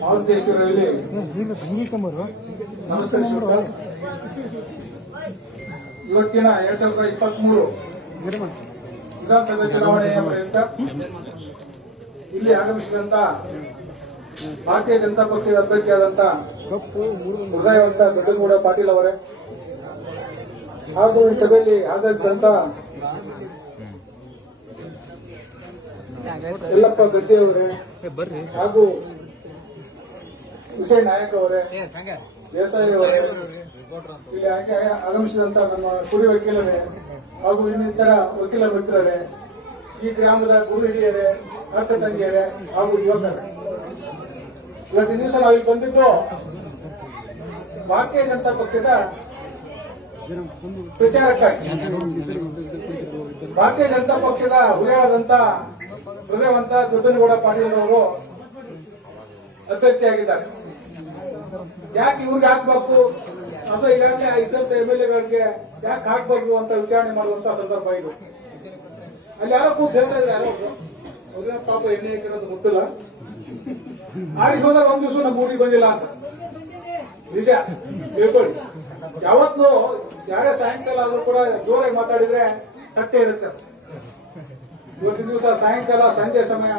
ಮಾರುತೇಶ್ವರಲ್ಲಿ ನಮಸ್ಕರಿಸುತ್ತಾ ಇವತ್ತಿನ 2023 ವಿಧಾನಸಭೆ ಚುನಾವಣೆಯ ಪ್ರಯುಕ್ತ ಇಲ್ಲಿ ಆಗಮಿಸಿದಂತ ಭಾರತೀಯ ಜನತಾ ಪಕ್ಷದ ಅಭ್ಯರ್ಥಿಯಾದಂತ ಹೃದಯವಂತ ದೊಡ್ಡಗೌಡ ಪಾಟೀಲ್ ಅವರೇ ಹಾಗೂ ಈ ಸಭೆಯಲ್ಲಿ ಆಗಮಿಸಿದಂತ ಯಲ್ಲಪ್ಪ ಗದ್ದೆ ಅವರೇ ಹಾಗೂ ವಿಜಯ್ ನಾಯಕ್ ಅವರೇ ದೇಸಾಯಿ ಅವರೇ ಇಲ್ಲಿ ಆಗಮಿಸಿದಂತ ನಮ್ಮ ಕುಡಿ ವಕೀಲರೇ ಹಾಗೂ ಇನ್ನಿತರ ವಕೀಲ ಮಿತ್ರರೇ ಈ ಗ್ರಾಮದ ಗುರು ಹಿರಿಯರೇ ಅಕ್ಕ ತಂಗಿಯರೇ ಹಾಗೂ ಯುವಕರೇ ಇವತ್ತಿನ ದಿವಸ ನಾವು ಇಲ್ಲಿ ಬಂದಿದ್ದು ಭಾರತೀಯ ಜನತಾ ಪಕ್ಷದ ಪ್ರಚಾರಕ್ಕಾಗಿ ಭಾರತೀಯ ಜನತಾ ಪಕ್ಷದ ಹುರಿಯಾದಂತ ಹೃದಯವಂತ ದೊಡ್ಡನಗೌಡ ಪಾಟೀಲ್ ಅವರು ಅಭ್ಯರ್ಥಿಯಾಗಿದ್ದಾರೆ. ಯಾಕೆ ಇವ್ರಿಗೆ ಹಾಕ್ಬೇಕು ಅಥವಾ ಈಗಾಗಲೇ ಇತರ MLAಗಳಿಗೆ ಯಾಕೆ ಹಾಕ್ಬಾರ್ದು ಅಂತ ವಿಚಾರಣೆ ಮಾಡುವಂತ ಸಂದರ್ಭ ಇದು. ಅಲ್ಲಿ ಯಾರೋ ಕೂತ್ ಹೇಳ್ತಾ ಇದ್ರೆ ಯಾರೋ ಅವ್ರ ಪಾಪ ಎಣ್ಣೆ ಹಾಕಿರೋದು ಗೊತ್ತಿಲ್ಲ. ಆರಿಸಿ ಹೋದಾಗ ಒಂದ್ ದಿವಸ ನಮ್ಮ ಊರಿಗೆ ಬಂದಿಲ್ಲ ಅಂತ ನಿಜ ತಿಳ್ಕೊಳ್ಳಿ. ಯಾವತ್ತು ಯಾರೇ ಸಾಯಂಕಾಲ ಆದ್ರೂ ಕೂಡ ಜೋರಾಗಿ ಮಾತಾಡಿದ್ರೆ ಸತ್ಯ ಇರುತ್ತೆ. ಇವತ್ತಿನ ದಿವಸ ಸಾಯಂಕಾಲ ಸಂಜೆ ಸಮಯ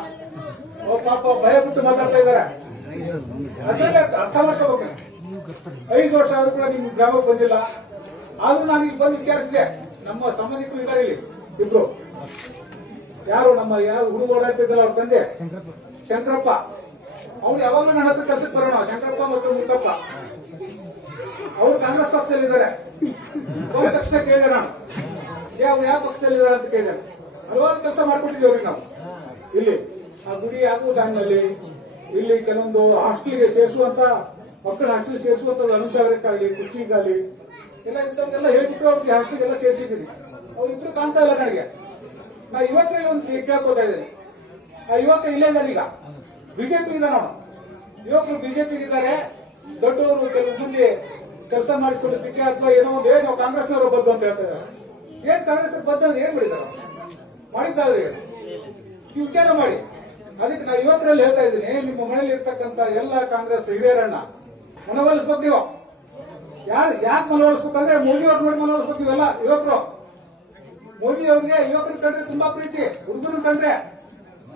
ಪಾಪ ಭಯ ಬಿಟ್ಟು ಮಾತಾಡ್ತಾ ಇದ್ದಾರೆ. ಅದಕ್ಕೆ ಅರ್ಥ ಮಾಡ್ಕೋಬೇಕು. 5 ವರ್ಷ ಆದ್ರೂ ಕೂಡ ನಿಮ್ ಗ್ರಾಮಕ್ಕೆ ಬಂದಿಲ್ಲ. ಆದ್ರೂ ನಾನು ಇಲ್ಲಿ ಬಂದು ವಿಚಾರಿಸಿದೆ. ನಮ್ಮ ಸಂಬಂಧಿಕರು ಇದ್ದಾರೆ ಇಲ್ಲಿ ಇಬ್ರು. ಯಾರು ಹುಡುಗ ಓಡಾಡ್ತಿದ್ದಲ್ಲ ಅವ್ರ ತಂದೆ ಶಂಕರಪ್ಪ. ಅವ್ರು ಯಾವಾಗಲೂ ನನ್ನ ಹತ್ರ ಕೆಲಸಕ್ಕೆ ಬರೋಣ. ಶಂಕರಪ್ಪ ಮತ್ತು ಮುತ್ತಪ್ಪ ಅವ್ರು ಕಾಂಗ್ರೆಸ್ ಪಕ್ಷದಲ್ಲಿದ್ದಾರೆ. ಹೋದ ತಕ್ಷಣ ಕೇಳಿದೆ ನಾನು ಯಾವ ಪಕ್ಷದಲ್ಲಿದ್ದಾರೆ ಅಂತ ಕೇಳಿದೆ. ಹಲವಾರು ಕೆಲಸ ಮಾಡ್ಕೊಟ್ಟಿದ್ದೇವ್ರಿ ನಾವು ಇಲ್ಲಿ ಆ ಗುಡಿ ಹಾಗೂ ದಾನಿನಲ್ಲಿ ಇಲ್ಲಿ ಕೆಲವೊಂದು ಹಾಸ್ಟೆಲ್ಗೆ ಸೇರಿಸುವಂತ ಮಕ್ಕಳ ಹಾಸ್ಟೆಲ್ ಸೇರಿಸುವಂತ ಅನುಸಾರಕ್ಕಾಗಲಿ ಕೃಷಿಗಾಗಲಿ ಎಲ್ಲ ಇಂಥವ್ರಿಗೆಲ್ಲ ಹೇಳ್ಬಿಟ್ಟು ಅವ್ರಿಗೆ ಹಾಸ್ಟೆಲ್ಗೆಲ್ಲ ಸೇರಿಸಿದ್ದೀನಿ. ಅವ್ರು ಇಬ್ರು ಕಾಣ್ತಾ ಇಲ್ಲ ನನಗೆ. ನಾ ಯುವಕರಲ್ಲಿ ಒಂದು ಕೇಳ್ಕೊತಾ ಇದ್ದೀನಿ. ಆ ಯುವಕ ಇಲ್ಲೇ ಇದ್ದಾನೆ. ಈಗ ಬಿಜೆಪಿ ಇದ್ದಾನ. ಯುವಕರು ಬಿಜೆಪಿ ಇದ್ದಾರೆ. ದೊಡ್ಡವರು ಕೆಲವು ಮಂದಿ ಕೆಲಸ ಮಾಡಿಕೊಡೋದಕ್ಕೆ ಅಥವಾ ಏನೋ ಒಂದು ನಾವು ಕಾಂಗ್ರೆಸ್ನವರು ಬದ್ದು ಅಂತ ಹೇಳ್ತಾರೆ. ಏನ್ ಕಾಂಗ್ರೆಸ್ ಬದ್ದು ಅಂದ್ರೆ ಏನ್ ಮಾಡಿದ್ದಾರೆ ಈ ವಿಚಾರ ಮಾಡಿ. ಅದಕ್ಕೆ ನಾ ಯುವಕರಲ್ಲಿ ಹೇಳ್ತಾ ಇದ್ದೀನಿ, ನಿಮ್ಮ ಮನೆಯಲ್ಲಿ ಇರ್ತಕ್ಕಂಥ ಎಲ್ಲ ಕಾಂಗ್ರೆಸ್ ಹಿರಿಯರನ್ನ ಮನವೊಲಿಸ್ಬೇಕು. ನೀವು ಯಾಕೆ ಮನವೊಲಿಸ್ಬೇಕಂದ್ರೆ ಮೋದಿ ಅವ್ರ ನೋಡಿ ಮನವೊಲಿಸ್ಬೇಕು. ಇವೆಲ್ಲ ಯುವಕರು ಮೋದಿ ಅವ್ರಿಗೆ ಯುವಕರ ಕಂಡ್ರೆ ತುಂಬಾ ಪ್ರೀತಿ, ಹುಡುಗರ ಕಂಡ್ರೆ.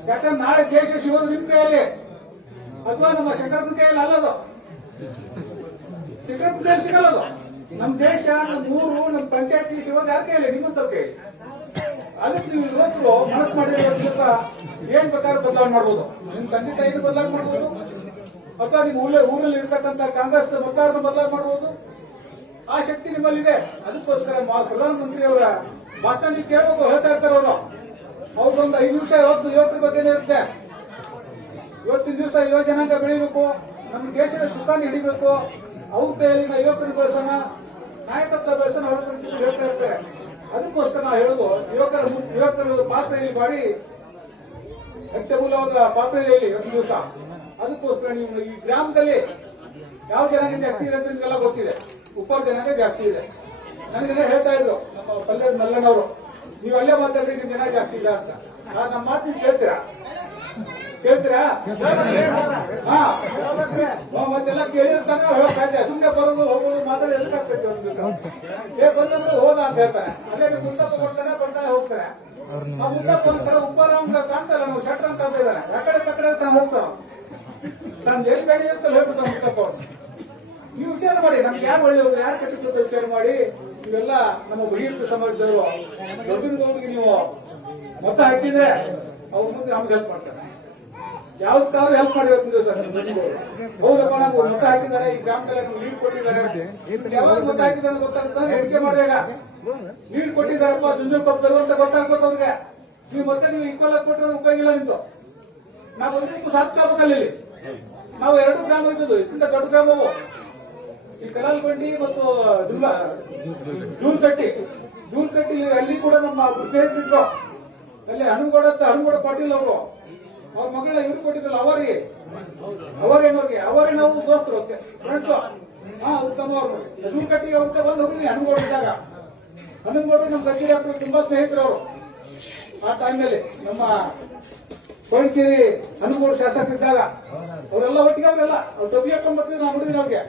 ಯಾಕಂದ್ರೆ ನಾಳೆ ದೇಶ ಸಿಗೋದು ನಿಮ್ ಕೈಯಲ್ಲಿ ಅಥವಾ ನಮ್ಮ ಶಂಕರಪ್ಪನ ಕೈಯಲ್ಲಿ ಅಲ್ಲದು. ಶಂಕರಪ್ಪನ ಕೈಯಲ್ಲಿ ಸಿಗಲ್ಲದು. ನಮ್ ದೇಶ, ನಮ್ಮ ಊರು, ನಮ್ಮ ಪಂಚಾಯತಿ ಸಿಗೋದು ಯಾರ ಕೈಯಲ್ಲಿ? ನಿಮ್ಮಂತವ್ರ ಕೈಯಲ್ಲಿ. ಅದಕ್ಕೆ ನೀವು ಯುವಕರು ಮನಸ್ಸು ಮಾಡಿರೋ ದಿವಸ ಏನ್ ಬೇಕಾದ್ರೂ ಬದಲಾವಣೆ ಮಾಡ್ಬೋದು. ನಿಮ್ ತಂದೆ ತಾಯಿನ ಬದಲಾವಣೆ ಮಾಡ್ಬೋದು ಅಥವಾ ನಿಮ್ಮ ಊರಲ್ಲಿ ಇರ್ತಕ್ಕಂಥ ಕಾಂಗ್ರೆಸ್ ಮತದಾರನ ಬದಲಾವಣೆ ಮಾಡ್ಬೋದು. ಆ ಶಕ್ತಿ ನಿಮ್ಮಲ್ಲಿದೆ. ಅದಕ್ಕೋಸ್ಕರ ಪ್ರಧಾನಮಂತ್ರಿ ಅವರ ಭಾಷಣ ಕೇಳಬೇಕು. ಹೇಳ್ತಾ ಇರ್ತಾರೆ ಅವರು. ಅವ್ರದ್ದೊಂದು 5 ನಿಮಿಷ ಯುವಕರ ಬಗ್ಗೆ ಇರುತ್ತೆ. ಇವತ್ತಿನ ದಿವಸ ಯುವ ಜನಾಂಗ ಬೆಳಿಬೇಕು, ನಮ್ಮ ದೇಶದ ಸುಖಾನಿ ಹಿಡಿಬೇಕು. ಅವ್ರ ಕೈಯಲ್ಲಿ ನಾವು ಯುವಕರನ್ನು ಬೆಳೆಸೋಣ, ನಾಯಕತ್ವ ಬೆಳೆಸೋಣ. ಅವ್ರ ಹೇಳ್ತಾ ಇರ್ತಾರೆ. ಅದಕ್ಕೋಸ್ಕರ ನಾವು ಹೇಳೋದು ಯುವಕರ ಪಾತ್ರ ಇಲ್ಲಿ ಭಾರಿ ಅತ್ಯಮೂಲ್ಯವಾದ ಪಾತ್ರ ಇದೆ ಇಲ್ಲಿ ಒಂದು ದಿವಸ. ಅದಕ್ಕೋಸ್ಕರ ನೀವು ಈ ಗ್ರಾಮದಲ್ಲಿ ಯಾವ ಜನಾಂಗ ಜಾಸ್ತಿ ಇದೆ ಅಂತ ನಿಮಗೆಲ್ಲ ಗೊತ್ತಿದೆ. ಉಪ್ಪಾರ ಜನಾಂಗ ಜಾಸ್ತಿ ಇದೆ. ನನಗೆಲ್ಲ ಹೇಳ್ತಾ ಇದ್ರು ನಮ್ಮ ಪಲ್ಲೆ ಮಲ್ಲನವರು, ನೀವು ಅಲ್ಲೇ ಮಾತಾಡ್ರಿ ನಿಮ್ ಜನ ಜಾಸ್ತಿ ಇಲ್ಲ ಅಂತ. ನಮ್ಮ ಮಾತು ಕೇಳ್ತೀರಾ? ಹಾ, ಮತ್ತೆಲ್ಲ ಕೇಳಿರ್ತಾನೆ ಹೇಳ್ತಾ ಇದ್ದೆ. ಸುಮ್ಮನೆ ಬರೋದು ಹೋಗೋದು ಮಾತಾಡಿ ಎದಕ್ಕಾಗ್ತೈತೆ? ಬಂದ್ರೆ ಹೋದ ಅಂತ ಹೇಳ್ತಾನೆ. ಅದೇ ಮುತ್ತಪ್ಪ ಬರ್ತಾನೆ ಹೋಗ್ತಾನೆ. ಆ ಮುತ್ತಪ್ಪ ಒಂಥರ ಉಪ್ಪಾರ ಕಾಣ್ತಾರ, ನಾವು ಶಟ್ರ ಅಂತ ಕಾಣ್ತಾ ಇದ್ದಾನೆ. ಯಾಕಡೆ ತಕ್ಕಡೆ ತಾನು ಹೋಗ್ತಾನ. ತಾನು ಎಲ್ಲಿ ಬೇಡಿ ಅಂತ ಹೇಳ್ಬಿಡ್ತಾನೆ ಮುತ್ತಪ್ಪ ಅವ್ರು. ನೀವು ವಿಚಾರ ಮಾಡಿ, ನಮ್ಗೆ ಯಾರು ಒಳ್ಳೆಯವರು ಯಾರು ಕೆಟ್ಟ ವಿಚಾರ ಮಾಡಿ. ಇವೆಲ್ಲ ನಮ್ಮ ಬಹಿರ್ತ ಸಮಾಜದವರು ದೊಡ್ಡರಿಗೆ ನೀವು ಮತ ಹಾಕಿದ್ರೆ ಅವ್ರ ಮುಂದೆ ನಮ್ಗೆ ಹೆಲ್ಪ್ ಮಾಡ್ತಾರೆ. ಯಾವ್ದಾದ್ರು ಹೆಲ್ಪ್ ಮಾಡಿ ದಿವಸ ಹೌದಪ್ಪ ನಾವು ಮತ ಹಾಕಿದ್ದಾರೆ, ಈ ಗ್ರಾಮದಲ್ಲಿ ನಮ್ಗೆ ಲೀಡ್ ಕೊಟ್ಟಿದ್ದಾರೆ. ಯಾವಾಗ ಮತ ಹಾಕಿದ್ದಾರೆ ಗೊತ್ತಾಗ್ತದೆ. ಎಣಿಕೆ ಮಾಡಿದಾಗ ಲೀಡ್ ಕೊಟ್ಟಿದ್ದಾರಪ್ಪ ಜುಂಜುಕೊಪ್ಪರು ಅಂತ ಗೊತ್ತಾಗ್ಬೇಕು ಅವ್ರಿಗೆ. ನೀವು ಮತ್ತೆ ನೀವು ಈಕ್ವಲ್ ಆಗಿ ಕೊಟ್ಟರೆ ಉಪಯೋಗ ಇಲ್ಲ ನಿಮ್ದು. ನಾವು ಒಂದಕ್ಕೂ ಸಾಧ್ಯ ಆಗ್ಬೇಕಲ್ಲ. ಇಲ್ಲಿ ನಾವು 2 ಗ್ರಾಮ ಇದ್ದದ್ದು, ಇದರಿಂದ ದೊಡ್ಡ ಗ್ರಾಮವು ಈ ಕಲಾಲ್ಕೊಂಡಿ ಮತ್ತು ಜೂಲ್ಕಟ್ಟಿ. ಅಲ್ಲಿ ಕೂಡ ನಮ್ಮ ಸ್ನೇಹಿತರಿದ್ರು. ಅಲ್ಲಿ ಹನುಮಗೌಡ ಪಾಟೀಲ್ ಅವರು ಅವ್ರ ಮಗಳ ಇವ್ರು ಕೊಟ್ಟಿದ್ರಲ್ಲ ಅವರೇನವ್ರಿಗೆ ನಾವು ದೋಸ್ತರು ಫ್ರೆಂಡ್ಸ್. ಉತ್ತಮ ಅವರು ಜೂಲ್ಕಟ್ಟಿಗೆ ಅವ್ರ ಬಂದು ಹೋಗಿದ್ವಿ ಹನುಮಗೌಡ ಇದ್ದಾಗ. ಹನುಮಗೌಡರು ನಮ್ಮ ಗಜ್ಜಿರಿ ತುಂಬಾ ಸ್ನೇಹಿತರು ಅವರು. ಆ ಟೈಮ್ನಲ್ಲಿ ನಮ್ಮ ಕೊಳಕೇರಿ ಹನುಮೂರು ಶಾಸಕರಿದ್ದಾಗ ಅವರೆಲ್ಲ ಒಟ್ಟಿಗೆ ಅವರೆಲ್ಲ ಅವ್ರು ಡಬ್ಬಿ ಹಾಕೊಂಡ್ ಬರ್ತಿದ್ರು ನಾನು ನೋಡಿದ್ದೀನಿ ಅವ್ರಿಗೆ.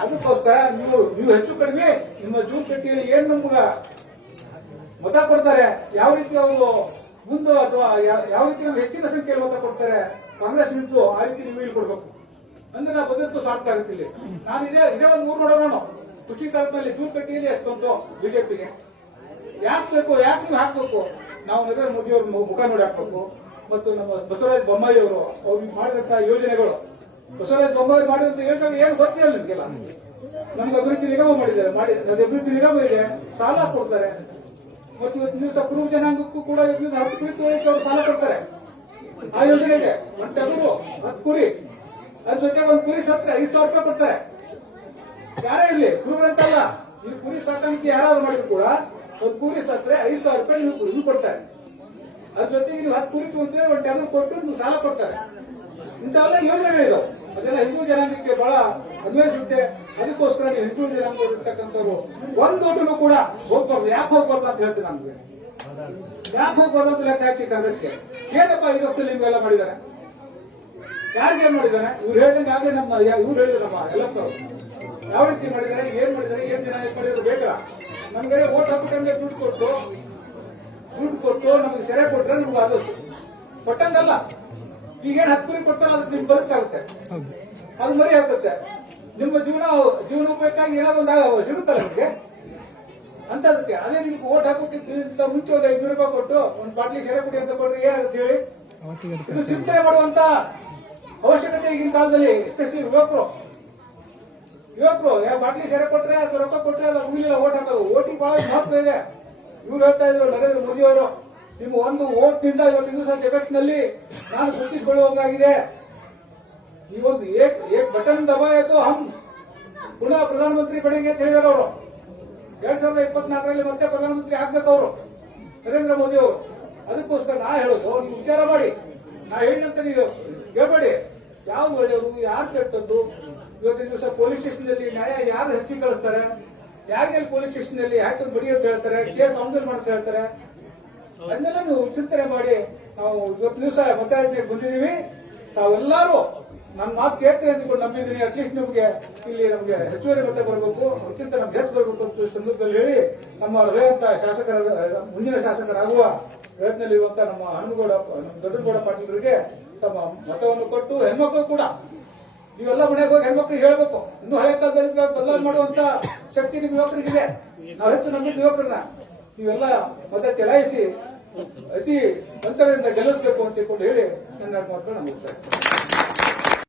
ಅದಕ್ಕೋಸ್ಕರ ನೀವು ಹೆಚ್ಚು ಕಡಿಮೆ ನಿಮ್ಮ ಜೂನ್ ಕಟ್ಟಿಯಲ್ಲಿ ಏನ್ ನಮ್ಗ ಮತ ಕೊಡ್ತಾರೆ, ಯಾವ ರೀತಿ ಅವರು ಮುಂದೆ ಅಥವಾ ಯಾವ ರೀತಿ ನಮ್ಗೆ ಹೆಚ್ಚಿನ ಸಂಖ್ಯೆಯಲ್ಲಿ ಮತ ಕೊಡ್ತಾರೆ ಕಾಂಗ್ರೆಸ್ ನಿಂತು ಆ ರೀತಿ ನೀವು ಇಲ್ಲಿ ಕೊಡ್ಬೇಕು ಅಂದ್ರೆ ನಾವು ಬದಲು ಸಾರ್ಥ ಆಗುತ್ತೆ. ಇಲ್ಲಿ ನಾನು ಇದೇ ಒಂದು ಮೂರು ನೋಡೋಣ ಕುಚಿ ತಾಲೂಕಿನಲ್ಲಿ ಜೂನ್ ಕಟ್ಟಿಯಲ್ಲಿ ಎಷ್ಟೊಂದು ಬಿಜೆಪಿಗೆ ಯಾಕೆ ಬೇಕು, ಯಾಕೆ ನೀವು ಹಾಕ್ಬೇಕು? ನಾವು ನರೇಂದ್ರ ಮೋದಿ ಅವ್ರ ಮುಖ ನೋಡಿ ಹಾಕ್ಬೇಕು. ಮತ್ತು ನಮ್ಮ ಬಸವರಾಜ ಬೊಮ್ಮಾಯಿ ಅವರು ಮಾಡಿದಂತಹ ಯೋಜನೆಗಳು, ಬಸವರಾಜ ಬೊಮ್ಮಾಯಿ ಮಾಡಿದಂತ ಯೋಜನೆ ಏನು ಗೊತ್ತಿಲ್ಲ ನಿಮ್ಗೆಲ್ಲ. ನಮ್ಗೆ ಅಭಿವೃದ್ಧಿ ನಿಗಮ ಮಾಡಿದ್ದಾರೆ, ಅಭಿವೃದ್ಧಿ ನಿಗಮ ಇದೆ, ಸಾಲ ಕೊಡ್ತಾರೆ. ಮತ್ತು ಇವತ್ತು ದಿವಸ ಕುರುಬ ಜನಾಂಗಕ್ಕೂ ಕೂಡ 10 ಕುರಿ ತೋಳಿಕ್ಕೆ ಅವರು ಸಾಲ ಕೊಡ್ತಾರೆ. ಆ ಯೋಜನೆ ಇದೆ. ಮತ್ತೆ ಅದು 10 ಕುರಿ, ಅದ್ರ ಜೊತೆ ಒಂದು ಕುರಿ ಸತ್ರ 5,000 ರೂಪಾಯಿ ಕೊಡ್ತಾರೆ. ಯಾರೇ ಇರ್ಲಿ, ಕುರುಬರಂತಲ್ಲ, ಈ ಕುರಿ ಸಾಕಾಣಿಕೆ ಯಾರಾದ್ರೂ ಮಾಡಿದ್ರು ಕೂಡ ಒಂದು ಕುರಿ ಸತ್ರೆ 5,000 ರೂಪಾಯಿ ನೀವು ಕೊಡ್ತಾರೆ. ಅದ್ರ ಜೊತೆಗೆ ನೀವು 10 ಕುರಿ ತಗೊಂಡ್ರೆ ಒಂದು ಟಗರು ಕೊಟ್ಟು ನೀವು ಸಾಲ ಕೊಡ್ತಾರೆ. ಇಂಥವೆಲ್ಲ ಯೋಜನೆಗಳಿದಾವೆ. ಅದೆಲ್ಲ ಹಿಂದೂ ಜನಾಂಗಕ್ಕೆ ಬಹಳ ಅನ್ವಯಿಸುತ್ತೆ. ಅದಕ್ಕೋಸ್ಕರ ನೀವು ಹಿಂದೂ ಜನಾಂಗ ಇರ್ತಕ್ಕಂಥವ್ರು ಒಂದು ಓಟು ಕೂಡ ಹೋಗ್ಬಾರ್ದು. ಯಾಕೆ ಹೋಗ್ಬಾರ್ದು ಅಂತ ಹೇಳ್ತೀನಿ ನಮ್ಗೆ. ಯಾಕೆ ಹೋಗ್ಬಾರ್ದು ಅಂತ ಲೆಕ್ಕ ಹಾಕಿ ಕಾಂಗ್ರೆಸ್ಗೆ ಏನಪ್ಪ ಈ ವರ್ಷದಲ್ಲಿ ನಿಮ್ಗೆಲ್ಲ ಮಾಡಿದ್ದಾರೆ, ಯಾರಿಗೇನ್ ಮಾಡಿದ್ದಾರೆ? ಇವ್ರು ಹೇಳಿದಂಗೆ ಆಗ್ಲೇ ಇವ್ರು ಹೇಳಿದ್ರು ನಮ್ಮ ಎಲ್ಲಪ್ಪರು ಯಾವ ರೀತಿ ಮಾಡಿದ್ದಾರೆ, ಏನ್ ಮಾಡಿದ್ದಾರೆ, ಏನ್ ಜನ ಮಾಡಿದ್ರು ಬೇಕಲ್ಲ. ನಮ್ಗೆ ಓಟ್ ಹಾಕ್ಬಿಟ್ಟಂಗೆ ದುಡ್ಡು ಕೊಟ್ಟು ನಮ್ಗೆ ಸೆರೆ ಕೊಟ್ರೆ ನಮ್ಗೆ ಅದು ಕೊಟ್ಟಂಗಲ್ಲ. ಈಗೇನು 10 ಕುರಿ ಕೊಡ್ತಾರ ಅದಕ್ಕೆ ನಿಮ್ಗೆ ಬದುಕಾಗುತ್ತೆ, ಅದು ಮರಿ ಹಾಕುತ್ತೆ. ನಿಮ್ಮ ಜೀವನೋಪಯೋಗಕ್ಕಾಗಿ ಏನಾದ್ರು ಒಂದು ಸಿಗುತ್ತಲ್ಲ ನಿಮ್ಗೆ ಅಂತದಕ್ಕೆ. ಅದೇ ನಿಮ್ಗೆ ಓಟ್ ಹಾಕೋಕ್ಕಿಂತ ಮುಂಚೆ ಒಂದು 500 ರೂಪಾಯಿ ಕೊಟ್ಟು ಒಂದು ಬಾಟ್ಲಿ ಸೆರೆ ಕುಡಿ ಅಂತ ಕೊಡ್ರಿ ಏನಾಗುತ್ತೆ ಹೇಳಿ? ಇದು ಚಿಂತನೆ ಮಾಡುವಂತ ಅವಶ್ಯಕತೆ ಈಗಿನ ಕಾಲದಲ್ಲಿ, ಎಸ್ಪೆಷಲಿ ಯುವಕರು ಯಾವ ಬಾಟ್ಲಿ ಸೆರೆ ಕೊಟ್ರೆ ಅಥವಾ ರೊಕ್ಕ ಕೊಟ್ರೆ ಅದು ಮುಗಿಲಿಲ್ಲ ಓಟ್ ಹಾಕೋದು. ಓಟಿಗೆ ಬಹಳ ಮಹತ್ವ ಇದೆ. ಇವ್ರು ಹೇಳ್ತಾ ಇದ್ರು ನರೇಂದ್ರ ಮೋದಿ ಅವರು, ನಿಮ್ಮ ಒಂದು ಓಟ್ನಿಂದ ಇವತ್ತಿನ ದಿವಸ ಜಗತ್ತಿನಲ್ಲಿ ನಾನು ಗುರುತಿಸಿಕೊಳ್ಳುವಂತಾಗಿದೆ. ಈ ಒಂದು ಏಕ್ ಬಟನ್ ದಬಾಯಿತು ಹಮ್ ಪುನಃ ಪ್ರಧಾನಮಂತ್ರಿ ಬಳಿಗೆ ಅಂತ ಹೇಳಿದಾರೆ ಅವರು. 2024ರಲ್ಲಿ ಮತ್ತೆ ಪ್ರಧಾನಮಂತ್ರಿ ಆಗ್ಬೇಕು ಅವರು ನರೇಂದ್ರ ಮೋದಿ ಅವರು. ಅದಕ್ಕೋಸ್ಕರ ನಾ ಹೇಳೋದು, ನೀವು ವಿಚಾರ ಮಾಡಿ. ನಾ ಹೇಳಿದಂತ ನೀವು ಹೇಳ್ಬೇಡಿ ಯಾವ್ದು ಒಳ್ಳೆಯವರು ಯಾರು ಕೆಟ್ಟದ್ದು. ಇವತ್ತಿನ ದಿವಸ ಪೊಲೀಸ್ ಸ್ಟೇಷನ್ ನಲ್ಲಿ ನ್ಯಾಯ ಯಾರು ಹಚ್ಚಿ ಕಳಿಸ್ತಾರೆ, ಯಾರಿಗೆ ಪೊಲೀಸ್ ಸ್ಟೇಷನ್ ನಲ್ಲಿ ಯಾಕೆ ಬಡಿ ಅಂತ ಹೇಳ್ತಾರೆ, ಕೇಸ್ ಆನ್ಲೈನ್ ಮಾಡ್ತಾ ಹೇಳ್ತಾರೆ. ಅದನ್ನೆಲ್ಲ ನೀವು ಚಿಂತನೆ ಮಾಡಿ. ನಾವು ಇವತ್ತು ದಿವಸ ಮತಯಾಚನೆಗೆ ಬಂದಿದ್ದೀವಿ. ತಾವೆಲ್ಲರೂ ನನ್ನ ಮಾತು ಕೇಳ್ತೀರಿ ಅಂದ್ಕೊಂಡು ನಂಬಿದ್ದೀನಿ. ಅಟ್ಲೀಸ್ಟ್ ನಿಮ್ಗೆ ಇಲ್ಲಿ ನಮ್ಗೆ ಹೆಚ್ಚುವರಿ ಮತ ಬರಬೇಕು, ಅದಕ್ಕಿಂತ ನಮ್ಗೆ ಹೆಚ್ಚು ಬರಬೇಕು ಅಂತ ಸಂದರ್ಭದಲ್ಲಿ ಹೇಳಿ ನಮ್ಮ ಹೃದಯಂತ ಮುಂದಿನ ಶಾಸಕರಾಗುವ ಪ್ರಯತ್ನದಲ್ಲಿರುವಂತ ನಮ್ಮ ಹನುಮಗೌಡ, ನಮ್ಮ ದೊಡ್ಡಗೌಡ ಪಾಟೀಲರಿಗೆ ತಮ್ಮ ಮತವನ್ನು ಕೊಟ್ಟು, ಹೆಣ್ಮಕ್ಳು ಕೂಡ ನೀವೆಲ್ಲ ಮನೆಗೆ ಹೋಗಿ ಹೆಣ್ಮಕ್ಳಿಗೆ ಹೇಳ್ಬೇಕು. ಇನ್ನು ಹಳೆ ಕಾಲದಲ್ಲಿ ಬದಲಾವಣೆ ಮಾಡುವಂತ ಶಕ್ತಿ ನಿಮ್ಮ ಯುವಕರಿಗಿದೆ. ನಾವು ಹೆಚ್ಚು ನಂಬಿದ ಯುವಕರನ್ನ ನೀವೆಲ್ಲ ಮತ ಚಲಾಯಿಸಿ ಅತಿ ಅಂತರದಿಂದ ಗೆಲ್ಲಿಸಬೇಕು ಅಂತ ತಿಳ್ಕೊಂಡು ಹೇಳಿ ನನ್ನ ಮಾತನ್ನು ಮುಗಿಸ್ತಾರೆ.